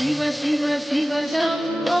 शिव शिव शिव शम्भो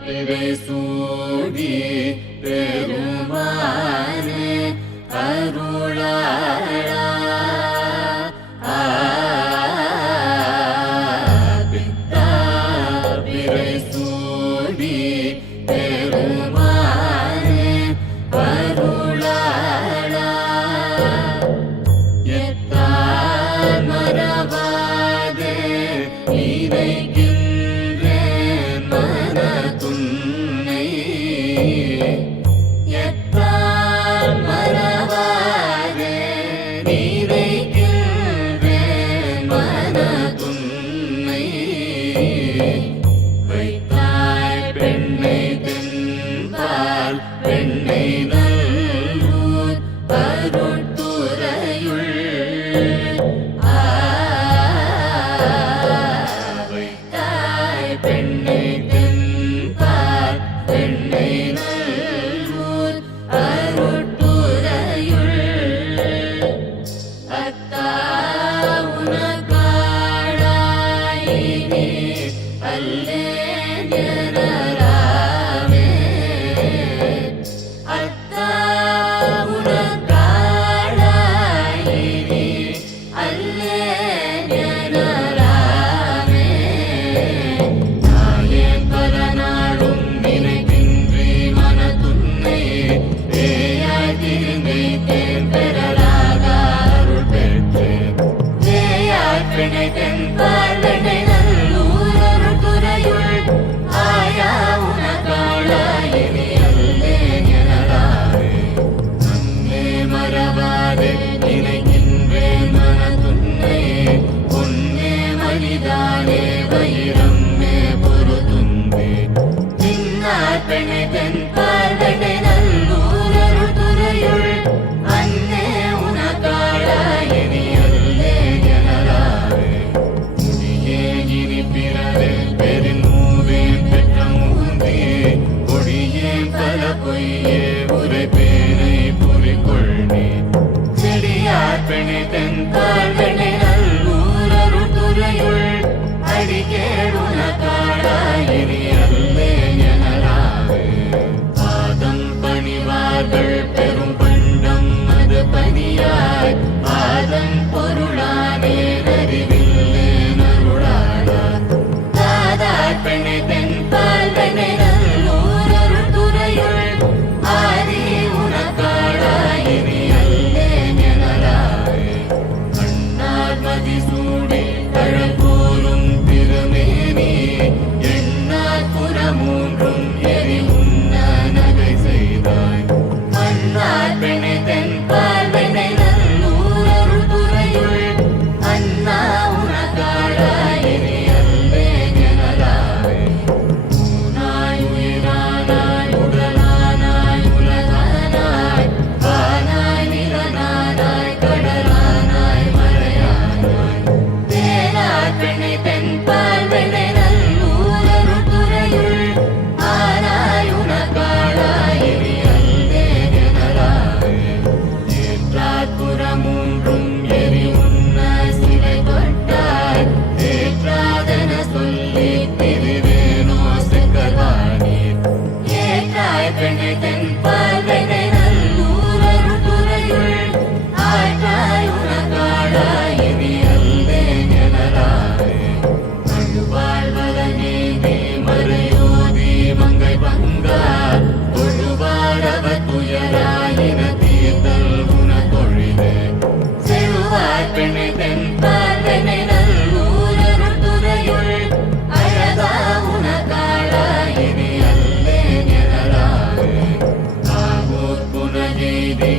பிறை சூடி பெருமானே அருளாளா பிறை சூடி பெருமானே அருளாளா எத்தான் மறவாதே இறைகின்றேன் மனதுன்னை எத்தான் மறவாதே இறைகின்றேன் மனதுன்னை வைத்தாய் பெண்ணை தென்பால் பெண்ணை நல்லூர் அருட்துறையுள் வைத்தாய் பெண்ணை தென்பால் பெண்ணை நல்லூர் அருட்துறையுள் அத்தா உனக்காளாயினி அல்லேன் எனலாமே அத்தா உனக்காளாயினி அல்லேன் எனலாமே நாயேன் பல நாளும் நினைக்கின்றே மனதுன்னை தேயாய் திருந்தைத்தேன் பெறலாக அருள் பெற்றேன் தேயாய் பிணை தென்பால் வெண்ணை நல்லூர் அருட்துறையுள் ஆயா உனக்காளாயினி அல்லேன் எனலாமே அன்னே மறவாதே நினைக்கின்றேன் மனதுன்னை பொன்னே மணிதானே வைரம்மே பொருதுந்தே நின்னார் பெண்ணை தென்பால் வெண்ணை நல்லூர் அருட்துறையுள் அன்னே உனக்காளாயினி அல்லேன் எனலாமே முடியே இனி பிறவே பெருநூவேன் பெற்ற மூந்தே கொடியே பல பொய்யே உரைப்பேனை புரிகொள்னே செடியார் பெண்ணை தென்பால் வெண்ணை நல்லூர் அருட்துறையுள் அடிகேள் உனக்காளாயினி அல்லேன் எனலாமே பாதம் பணிவார்கள் பெரும் பண்டம் அது பணியாய் பாதம் பொருளானே அறிவில்லேன் அருளாளா தாதார் பெண்ணை தென்பால் வெண்ணை நல்லூர் அருட்துறையுள் ஆதி உனக்காளாயினி அல்லேன் எனலாமே கண்ணார் மதிசூடி கழல்போலும் திருமேனி எண்ணார் புறமூன்றும் எரி உண்ண நகை செய்தாய் மன்னார் பெண்ணை தென்பால் வெண்ணை நல்லூர் அருட்துறையுள் அண்ணா உனக்காளாயினி அல்லேன் எனலாமே ஊனாய் உயிரானாய் உடலானாய் உலகானாய் வானாய் நிலனானாய் கடலானாய் மலையானாய் தேனார் பெண்ணை தென்பால் வெண்ணை நல்லூர் அருட்துறையுள் ஆனாய் உனக்காளாயினி அல்லேன் எனலாமே ஏற்றார் புறமூன்றும் எரி உண்ண சிலை தொட்டாய் ஏற்றாதென சொல்லி திரிவேனோ செக்கல்வானீர் ஏற்றாய் பெண்ணை தென்பால் வெண்ணை நல்லூர் அருட்துறையுள் ஆற்றாய் உனக்காளாயினி அல்லேன் எனலாமே மழுவாழ் வலநீதி மறையோதி மங்கை பங்கா தொழுவாரவர் துயராயின தீர்த்தல் உனக்கொழிதே செழுவார் பெண்ணை தென்பால் வெண்ணை நல்லூர் அருட்துறையுள் அழகா உனக்காளாயினி அல்லேன் எனலாமே ஆகூர் புனகெய்தி